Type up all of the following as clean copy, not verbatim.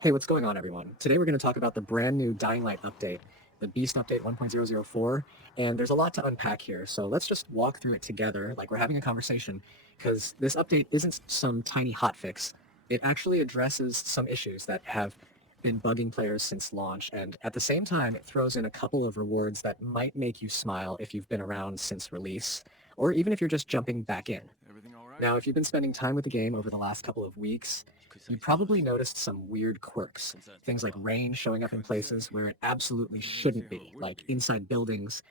Hey, what's going on, everyone? Today we're going to talk about the brand new Dying Light update, the Beast Update 1.004, and there's a lot to unpack here, so let's just walk through it together like we're having a conversation, because this update isn't some tiny hotfix. It actually addresses some issues that have been bugging players since launch, and at the same time, it throws in a couple of rewards that might make you smile if you've been around since release, or even if you're just jumping back in. Everything all right? Now, if you've been spending time with the game over the last couple of weeks, you probably noticed some weird quirks. Things like rain showing up in places where it absolutely shouldn't be, like inside buildings,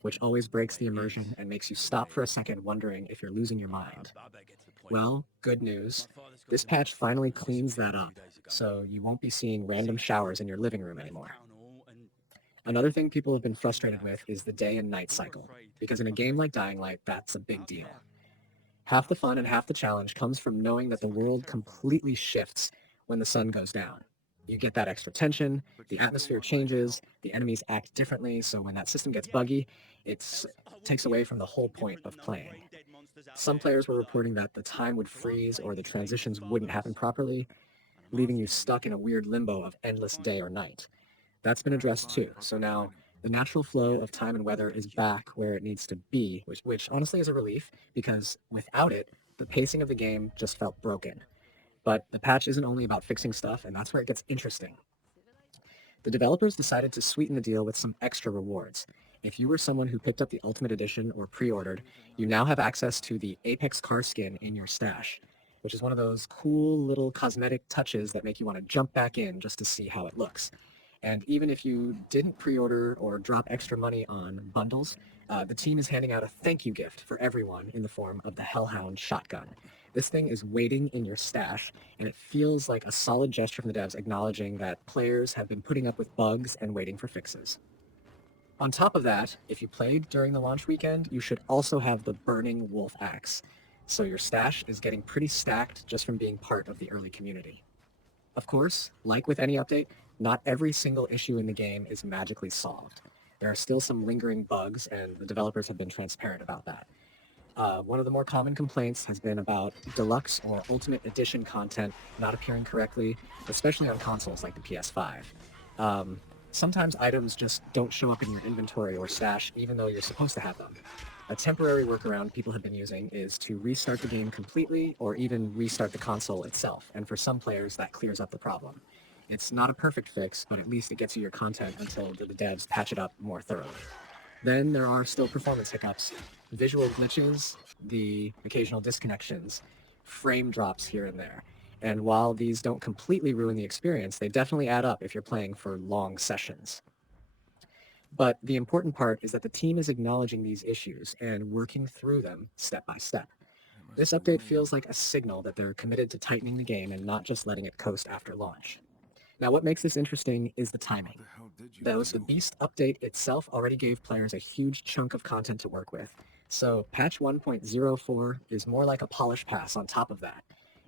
which always breaks the immersion and makes you stop for a second wondering if you're losing your mind. Well, good news. This patch finally cleans that up, so you won't be seeing random showers in your living room anymore. Another thing people have been frustrated with is the day and night cycle, because in a game like Dying Light, that's a big deal. Half the fun and half the challenge comes from knowing that the world completely shifts when the sun goes down. You get that extra tension, the atmosphere changes, the enemies act differently, so when that system gets buggy, it takes away from the whole point of playing. Some players were reporting that the time would freeze or the transitions wouldn't happen properly, leaving you stuck in a weird limbo of endless day or night. That's been addressed too. So now the natural flow of time and weather is back where it needs to be, which honestly is a relief because without it, the pacing of the game just felt broken. But the patch isn't only about fixing stuff, and that's where it gets interesting. The developers decided to sweeten the deal with some extra rewards. If you were someone who picked up the Ultimate Edition or pre ordered, you now have access to the Apex car skin in your stash, which is one of those cool little cosmetic touches that make you want to jump back in just to see how it looks. And even if you didn't pre order or drop extra money on bundles, the team is handing out a thank you gift for everyone in the form of the Hellhound Shotgun. This thing is waiting in your stash, and it feels like a solid gesture from the devs acknowledging that players have been putting up with bugs and waiting for fixes. On top of that, if you played during the launch weekend, you should also have the Burning Wolf Axe. So your stash is getting pretty stacked just from being part of the early community. Of course, like with any update, not every single issue in the game is magically solved. There are still some lingering bugs, and the developers have been transparent about that. One of the more common complaints has been about deluxe or ultimate edition content not appearing correctly, especially on consoles like the PS5. Um, Sometimes items just don't show up in your inventory or stash, even though you're supposed to have them. A temporary workaround people have been using is to restart the game completely or even restart the console itself, and for some players, that clears up the problem. It's not a perfect fix, but at least it gets you your content until the devs patch it up more thoroughly. Then there are still performance hiccups, visual glitches, the occasional disconnections, frame drops here and there. And while these don't completely ruin the experience, they definitely add up if you're playing for long sessions. But the important part is that the team is acknowledging these issues and working through them step by step. It This must be update raining. feels like a signal that they're committed to tightening the game and not just letting it coast after launch. Now, what makes this interesting is the What timing. the hell did you Though the do? Beast update itself already gave players a huge chunk of content to work with, so patch 1.04 is more like a polish pass on top of that.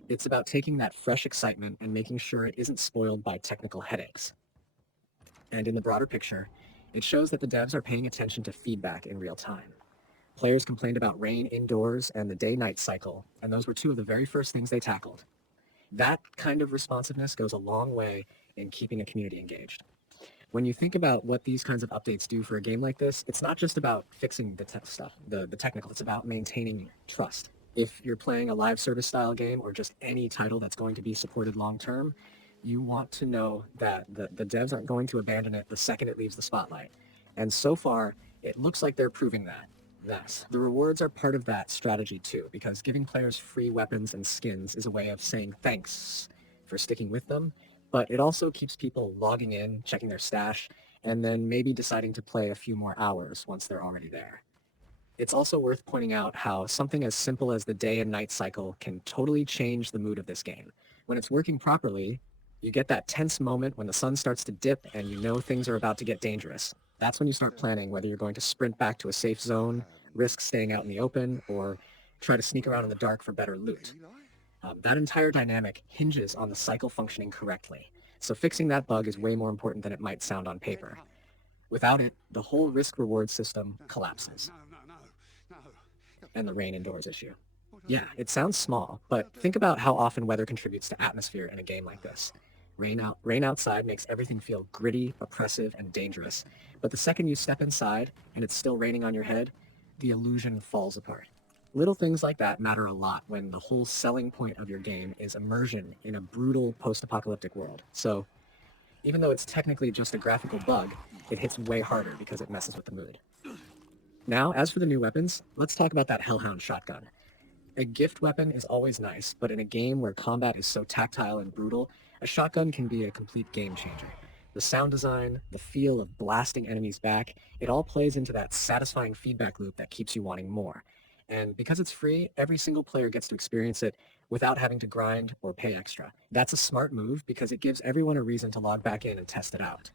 It's about taking that fresh excitement and making sure it isn't spoiled by technical headaches. And in the broader picture, it shows that the devs are paying attention to feedback in real time. Players complained about rain indoors and the day night cycle, and those were two of the very first things they tackled. That kind of responsiveness goes a long way in keeping a community engaged. When you think about what these kinds of updates do for a game like this, it's not just about fixing the stuff, the technical. It's about maintaining trust. If you're playing a live service style game or just any title that's going to be supported long term, you want to know that the devs aren't going to abandon it the second it leaves the spotlight. And so far, it looks like they're proving that. Yes, the rewards are part of that strategy too, because giving players free weapons and skins is a way of saying thanks for sticking with them, but it also keeps people logging in, checking their stash, and then maybe deciding to play a few more hours once they're already there. It's also worth pointing out how something as simple as the day and night cycle can totally change the mood of this game. When it's working properly, you get that tense moment when the sun starts to dip and you know things are about to get dangerous. That's when you start planning whether you're going to sprint back to a safe zone, risk staying out in the open, or try to sneak around in the dark for better What's loot. he like? That entire dynamic hinges on the cycle functioning correctly. So fixing that bug is way more important than it might sound on paper. Without it, the whole risk reward system No, no, collapses. no, no, no, no. And the rain indoors issue. What does Yeah, it? it sounds small, What but the? think about how often weather contributes to atmosphere in a game like this. Rain outside makes everything feel gritty, oppressive, and dangerous. But the second you step inside and it's still raining on your head, the illusion falls apart. Little things like that matter a lot when the whole selling point of your game is immersion in a brutal post-apocalyptic world. So even though it's technically just a graphical bug, it hits way harder because it messes with the mood. Now, as for the new weapons, let's talk about that Hellhound Shotgun. A gift weapon is always nice, but in a game where combat is so tactile and brutal, a shotgun can be a complete game changer. The sound design, the feel of blasting enemies back, it all plays into that satisfying feedback loop that keeps you wanting more. And because it's free, every single player gets to experience it without having to grind or pay extra. That's a smart move because it gives everyone a reason to log back in and test it out.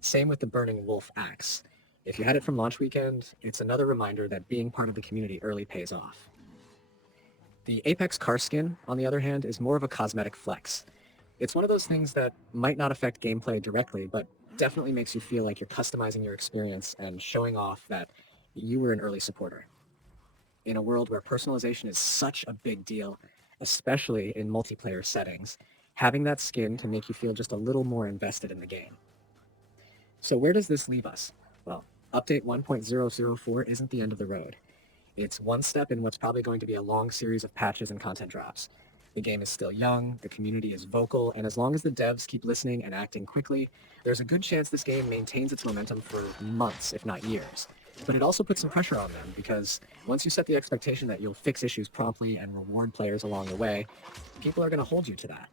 Same with the Burning Wolf axe. If you had it from launch weekend, it's another reminder that being part of the community early pays off. The Apex car skin, on the other hand, is more of a cosmetic flex. It's one of those things that might not affect gameplay directly, but definitely makes you feel like you're customizing your experience and showing off that you were an early supporter. In a world where personalization is such a big deal, especially in multiplayer settings, having that skin can make you feel just a little more invested in the game. So where does this leave us? Well, Update 1.004 isn't the end of the road. It's one step in what's probably going to be a long series of patches and content drops. The game is still young, the community is vocal, and as long as the devs keep listening and acting quickly, there's a good chance this game maintains its momentum for months, if not years. But it also puts some pressure on them, because once you set the expectation that you'll fix issues promptly and reward players along the way, people are going to hold you to that.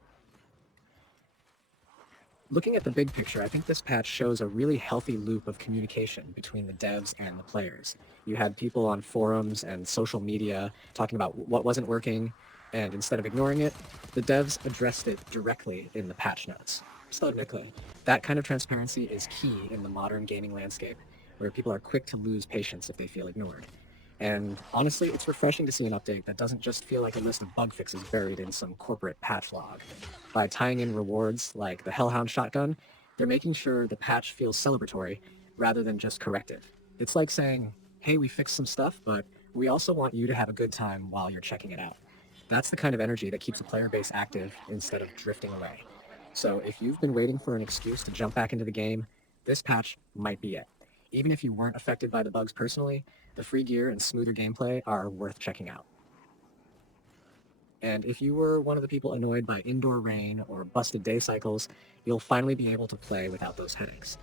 Looking at the big picture, I think this patch shows a really healthy loop of communication between the devs and the players. You had people on forums and social media talking about what wasn't working, and instead of ignoring it, the devs addressed it directly in the patch notes. So technically, that kind of transparency is key in the modern gaming landscape, where people are quick to lose patience if they feel ignored. And honestly, it's refreshing to see an update that doesn't just feel like a list of bug fixes buried in some corporate patch log. By tying in rewards like the Hellhound Shotgun, they're making sure the patch feels celebratory rather than just corrective. It's like saying, hey, we fixed some stuff, but we also want you to have a good time while you're checking it out. That's the kind of energy that keeps the player base active instead of drifting away. So if you've been waiting for an excuse to jump back into the game, this patch might be it. Even if you weren't affected by the bugs personally, the free gear and smoother gameplay are worth checking out. And if you were one of the people annoyed by indoor rain or busted day cycles, you'll finally be able to play without those headaches.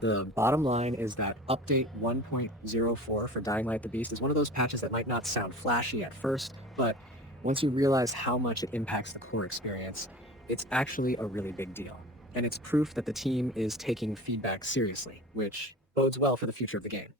The bottom line is that Update 1.04 for Dying Light the Beast is one of those patches that might not sound flashy at first, but once you realize how much it impacts the core experience, it's actually a really big deal. And it's proof that the team is taking feedback seriously, which bodes well for the future of the game.